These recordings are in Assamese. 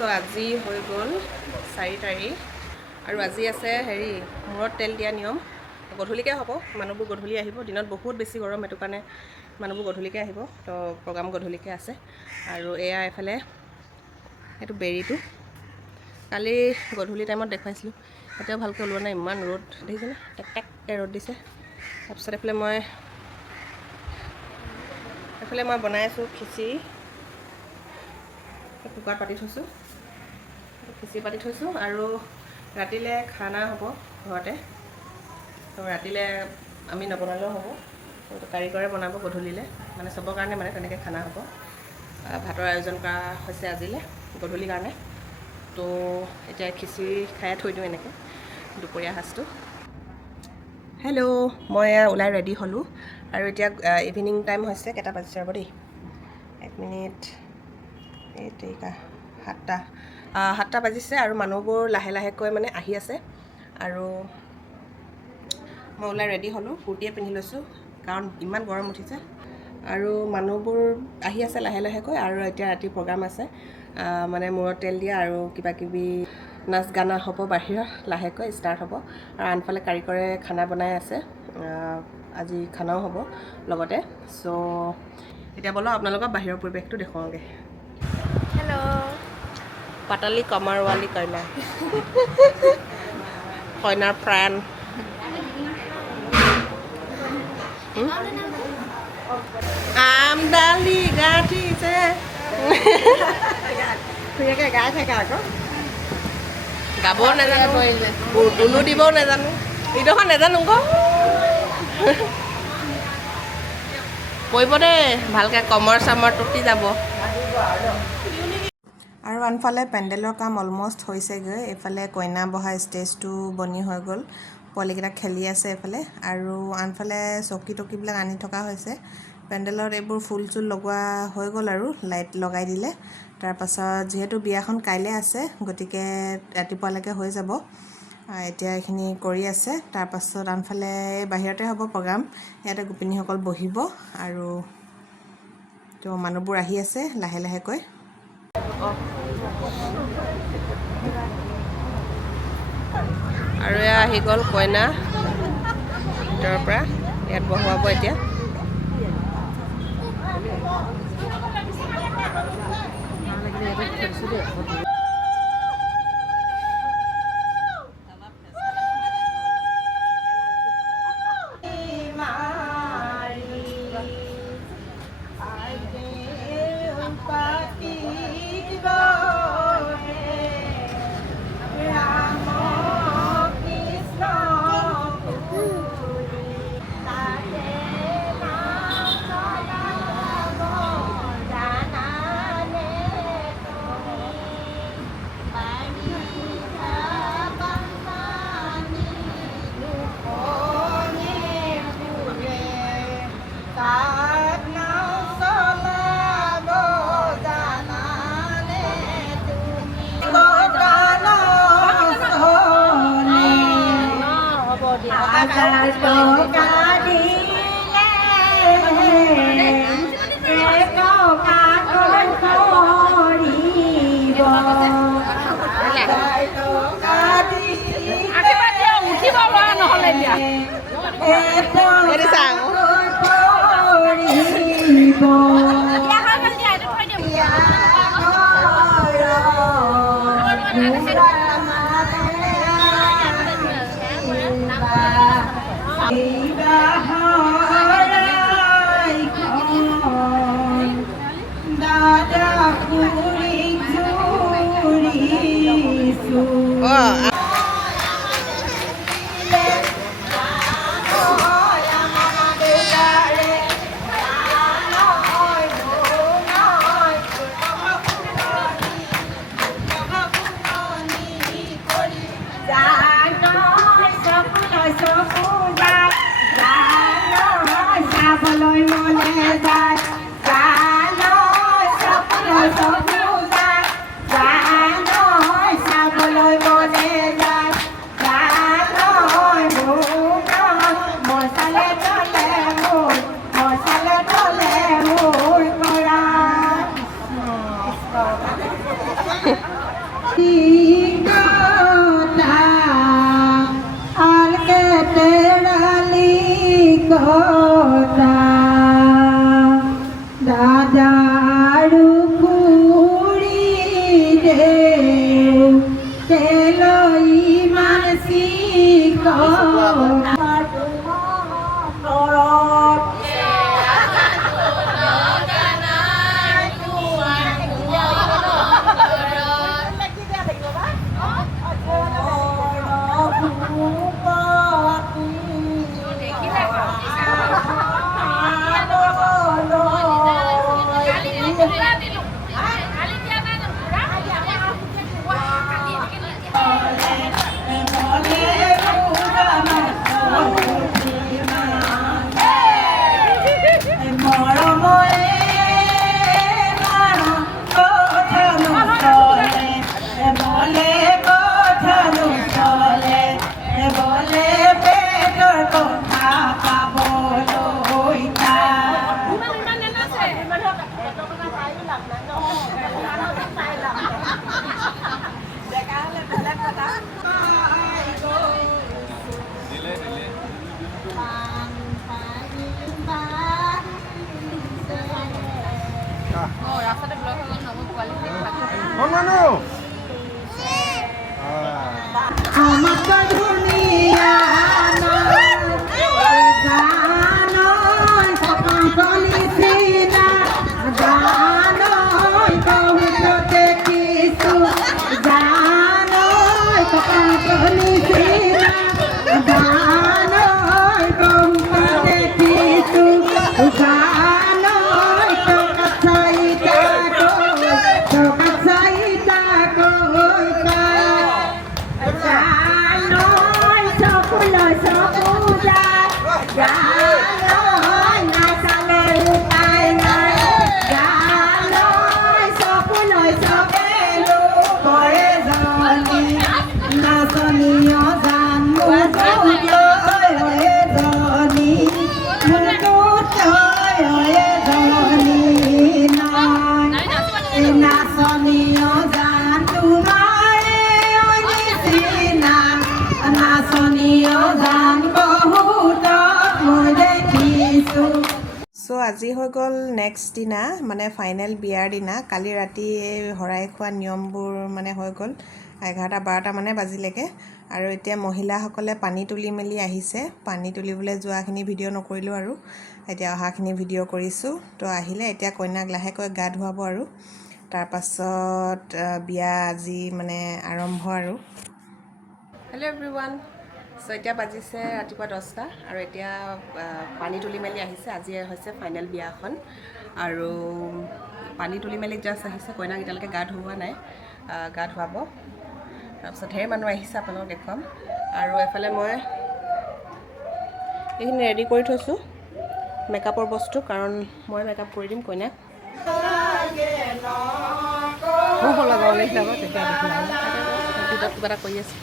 চ' আজি হৈ গ'ল 4 তাৰিখ আৰু আজি আছে হেৰি মূৰত তেল দিয়া নিয়ম গধূলিকৈ হ'ব মানুহবোৰ গধূলি আহিব দিনত বহুত বেছি গৰম সেইটো কাৰণে মানুহবোৰ গধূলিকৈ আহিব তো প্ৰগ্ৰাম গধূলিকৈ আছে আৰু এয়া এফালে এইটো বেৰিটো কালি গধূলি টাইমত দেখুৱাইছিলোঁ এতিয়াও ভালকৈ ওলোৱা নাই ইমান ৰ'দ দেখিছেনে টেক টেককৈ ৰ'দ দিছে তাৰপিছত এইফালে মই বনাই আছোঁ খিচিৰি কুকাৰত পাতি থৈছোঁ খিচিৰি পাতি থৈছোঁ আৰু ৰাতিলৈ খানা হ'ব ঘৰতে তো ৰাতিলৈ আমি নবনালেও হ'ব তো কাৰিকৰে বনাব গধূলিলৈ মানে চবৰ কাৰণে মানে তেনেকৈ খানা হ'ব ভাতৰ আয়োজন কৰা হৈছে আজিলৈ গধূলিৰ কাৰণে তো এতিয়া খিচিৰি খাই থৈ দিওঁ এনেকৈ দুপৰীয়া সাজটো হেল্ল' মই ওলাই ৰেডি হ'লোঁ আৰু এতিয়া ইভিনিং টাইম হৈছে কেইটা বাজিছে ৰ'ব দেই 1 মিনিট এইটা 7টা বাজিছে আৰু মানুহবোৰ লাহে লাহেকৈ মানে আহি আছে আৰু মই ওলাই ৰেডি হ'লোঁ কুৰ্তিয়ে পিন্ধি লৈছোঁ কাৰণ ইমান গৰম উঠিছে আৰু মানুহবোৰ আহি আছে লাহে লাহেকৈ আৰু এতিয়া ৰাতি প্ৰগ্ৰাম আছে মানে মূৰত তেল দিয়া আৰু কিবাকিবি নাচ গানা হ'ব বাহিৰত লাহেকৈ ষ্টাৰ্ট হ'ব আৰু আনফালে কাৰিকৰে খানা বনাই আছে আজি খানাও হ'ব লগতে চ' এতিয়া ব'লক আপোনালোকক বাহিৰৰ পৰিৱেশটো দেখুৱাওঁগৈ হেল্ল' পাটালি কমাৰৱালী কইনা কইনাৰ প্ৰাণ আমডালি গাঠিছে খুৰীয়েকে গাই থাকে আকৌ গাবও নাজানো ধুনু দিবও নাজানো এইডোখৰ নাজানো আকৌ পৰিব দেই ভালকৈ কমৰ চামৰ টুটি যাব আৰু আনফালে পেণ্ডেলৰ কাম অলমষ্ট হৈছেগৈ এইফালে কইনা বহা ষ্টেজটো বনি হৈ গ'ল পোৱালিকেইটা খেলি আছে এইফালে আৰু আনফালে চকী টকীবিলাক আনি থকা হৈছে পেণ্ডেলত এইবোৰ ফুল চুল লগোৱা হৈ গ'ল আৰু লাইট লগাই দিলে তাৰপাছত যিহেতু বিয়াখন কাইলৈ আছে গতিকে ৰাতিপুৱালৈকে হৈ যাব এতিয়া এইখিনি কৰি আছে তাৰপাছত আনফালে বাহিৰতে হ'ব প্ৰগ্ৰাম ইয়াতে গোপিনীসকল বহিব আৰু তো মানুহবোৰ আহি আছে লাহে লাহেকৈ আৰু এয়া আহি গ'ল কইনা ভিতৰৰ পৰা ইয়াত বহুৱাব এতিয়া কথা দাদাৰু খুৰী ৰে কেলৈ ইমান চ' আজি হৈ গ'ল নেক্সট দিনা মানে ফাইনেল বিয়াৰ দিনা। কালি ৰাতি শৰাই খোৱা নিয়মবোৰ মানে হৈ গ'ল 11-12 মানে বাজিলেগৈ। আৰু এতিয়া মহিলাসকলে পানী তুলি মেলি আহিছে। পানী তুলিবলৈ যোৱাখিনি ভিডিঅ' নকৰিলোঁ আৰু এতিয়া অহাখিনি ভিডিঅ' কৰিছোঁ। তো আহিলে এতিয়া কইনাক লাহেকৈ গা ধুৱাব আৰু তাৰপাছত বিয়া আজি মানে আৰম্ভ আৰু। Hello' everyone. চ' এতিয়া বাজিছে ৰাতিপুৱা 10টা আৰু এতিয়া পানী তুলি মেলি আহিছে। আজি হৈছে ফাইনেল বিয়াখন আৰু পানী তুলি মেলি জাষ্ট আহিছে। কইনাক এতিয়ালৈকে গা ধুওৱা নাই, গা ধুৱাব। তাৰপিছত ঢেৰ মানুহ আহিছে, আপোনালোকক দেখুৱাম। আৰু এফালে মই এইখিনি ৰেডি কৰি থৈছোঁ মেকআপৰ বস্তু, কাৰণ মই মেকআপ কৰি দিম কইনাক। কিবা এটা কৰি আছে।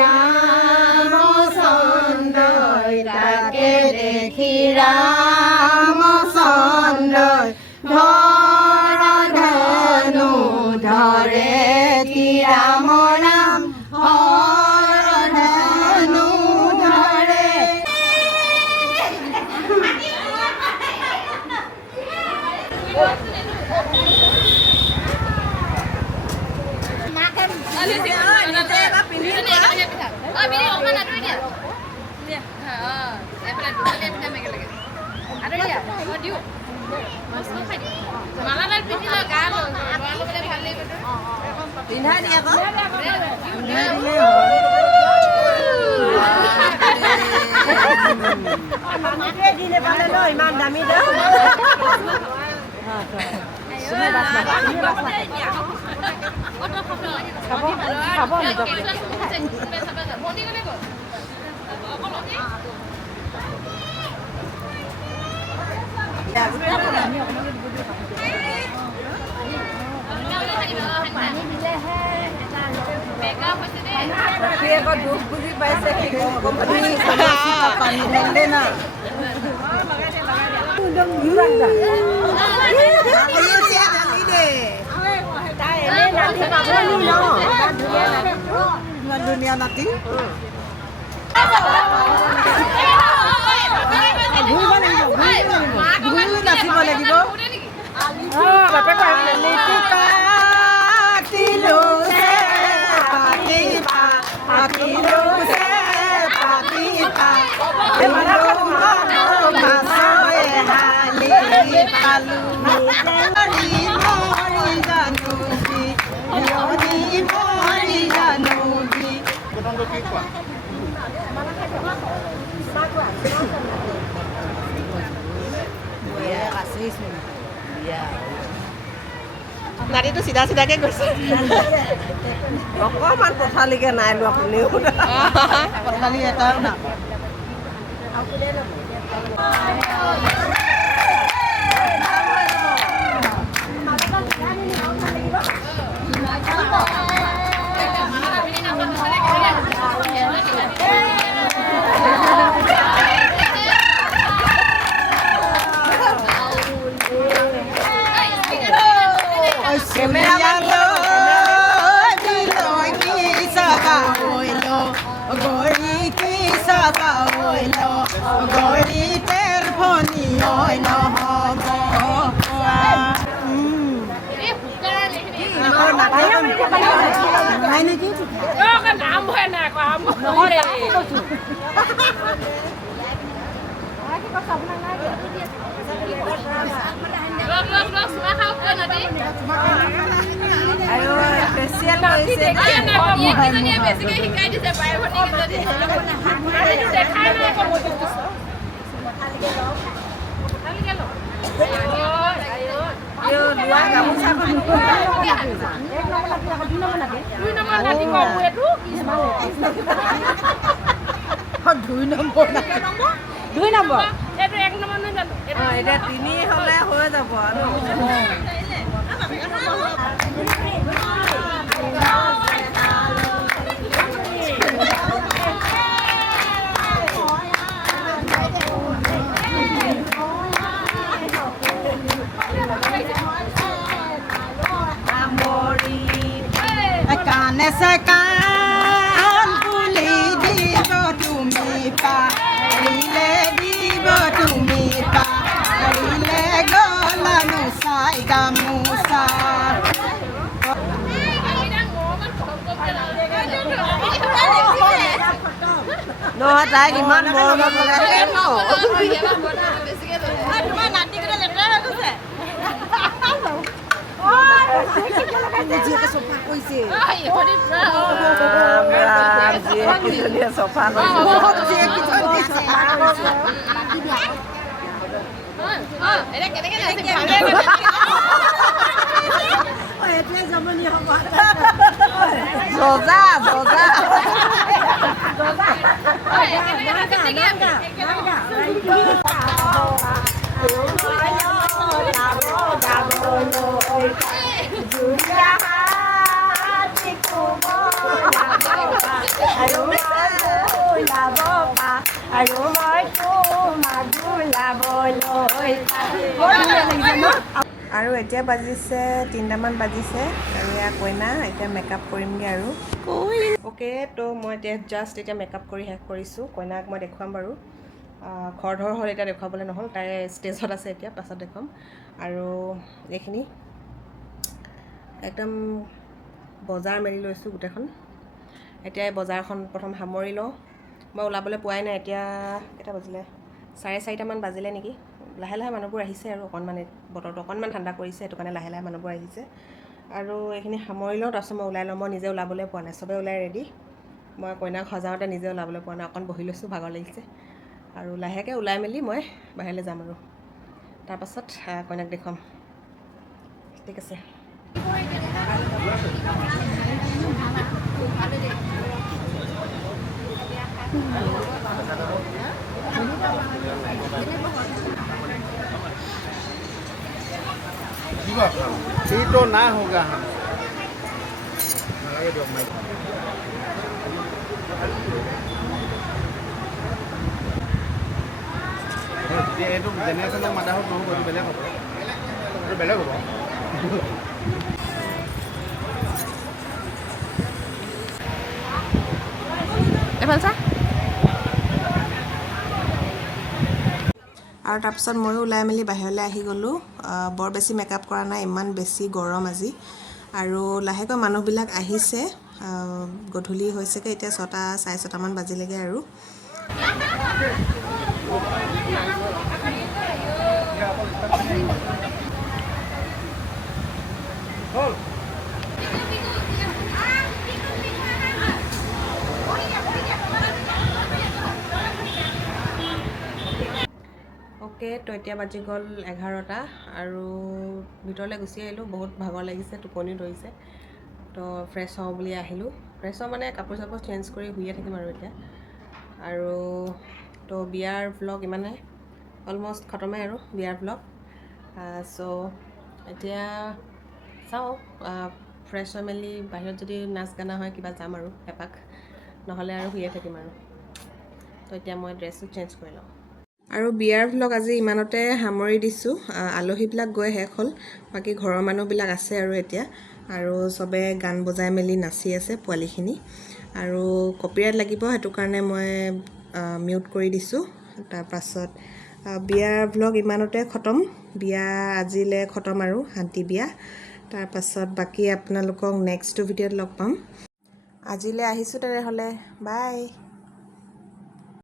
ৰামচন্দ্ৰই তাকে দেখি ৰামচন্দ্ৰই ধৰ ধনু ধৰে কি ৰাম ৰাম হৰ ধনু ধৰে। ইমান দামী দে দুখ বুজি পাইছে পানী ঢালে না ধুনীয়া নাতি নাচিব লাগিব নাতিটো চিধা চিধাকে গৈছে অকণমান পথালিকে নাই লোৱা আপুনিও পথালি এটাও না দুই নম্বৰ এইটো এক নম্বৰ নহয় জানো এতিয়া তিনি হ'লে হৈ যাব আৰু কাণে চে কাণ খুলি দিব তুমি পাৰিলে দিব তুমি পাৰিলে গলানো চাই গামোচা নহয় তাইক ইমান মৰমত লগাইছে ন তোমাৰ নাতিকেইটা লেতেৰা হৈ গৈছে চফা কৰিছে চফা জমনি হ'ব জজা জজা আৰু ওলাবলৈ আৰু এতিয়া বাজিছে 3টামান বাজিছে আৰু এয়া কইনা এতিয়া মেকআপ কৰিমগৈ আৰু অ'কে তো মই এতিয়া মেকআপ কৰি শেষ কৰিছোঁ কইনাক মই দেখুৱাম বাৰু খৰধৰ হ'ল এতিয়া দেখুৱাবলৈ নহ'ল তাই ষ্টেজত আছে এতিয়া পাছত দেখুৱাম আৰু এইখিনি একদম বজাৰ মেলি লৈছোঁ গোটেইখন এতিয়া এই বজাৰখন প্ৰথম সামৰি লওঁ মই ওলাবলৈ পোৱাই নাই এতিয়া কেইটা বাজিলে 4:30মান বাজিলে নেকি লাহে লাহে মানুহবোৰ আহিছে আৰু অকণমান বতৰটো অকণমান ঠাণ্ডা কৰিছে সেইটো কাৰণে লাহে লাহে মানুহবোৰ আহিছে আৰু এইখিনি সামৰি লওঁ তাৰপিছত মই ওলাই লওঁ মই নিজে ওলাবলৈ পোৱা নাই চবেই ওলাই ৰেডি মই কইনাক সজাওঁতে নিজে ওলাবলৈ পোৱা নাই অকণ বহি লৈছোঁ ভাগৰ লাগিছে আৰু লাহেকৈ ওলাই মেলি মই বাহিৰলৈ যাম আৰু তাৰপাছত কইনাক দেখুৱাম ঠিক আছে ये तो ना होगा हम এইটো জেনেৰেশ্যনক মাতা হওক নহ'ব এইটো বেলেগ হ'ব এইটো বেলেগ হ'ব এফাল চা আৰু তাৰপিছত ময়ো ওলাই মেলি বাহিৰলৈ আহি গ'লোঁ বৰ বেছি মেকআপ কৰা নাই ইমান বেছি গৰম আজি আৰু লাহেকৈ মানুহবিলাক আহিছে গধূলি হৈছেগৈ এতিয়া 6টা 6:30মান বাজিলেগৈ আৰু অ'কে তো এতিয়া বাজি গ'ল 11টা আৰু ভিতৰলৈ গুচি আহিলোঁ বহুত ভাগৰ লাগিছে টোপনি ধৰিছে তো ফ্ৰেছ হওঁ বুলি আহিলোঁ ফ্ৰেছ হওঁ মানে কাপোৰ চাপোৰ চেঞ্জ কৰি শুইয়ে থাকিম আৰু এতিয়া আৰু তো বিয়াৰ ভ্লগ ইমানে অলমষ্ট খতমেই আৰু বিয়াৰ ভ্লগ চ' এতিয়া চাওঁ ফ্ৰেছ হৈ মেলি বাহিৰত যদি নাচ গানা হয় কিবা যাম আৰু এপাক নহ'লে আৰু শুইয়ে থাকিম আৰু তো এতিয়া মই ড্ৰেছটো চেঞ্জ কৰি লওঁ আৰু বিয়াৰ ভ্লগ আজি ইমানতে সামৰি দিছোঁ আলহীবিলাক গৈ শেষ হ'ল বাকী ঘৰৰ মানুহবিলাক আছে আৰু এতিয়া আৰু চবে গান বজাই মেলি নাচি আছে পোৱালিখিনি আৰু কপিৰাইট লাগিব সেইটো কাৰণে মই মিউট কৰি দিছোঁ তাৰপাছত বিয়াৰ ভ্লগ ইমানতে খতম বিয়া আজিলৈ খতম আৰু শান্তি বিয়া তাৰপাছত বাকী আপোনালোকক নেক্সট ভিডিঅ'ত লগ পাম আজিলৈ আহিছোঁ তেনেহ'লে বাই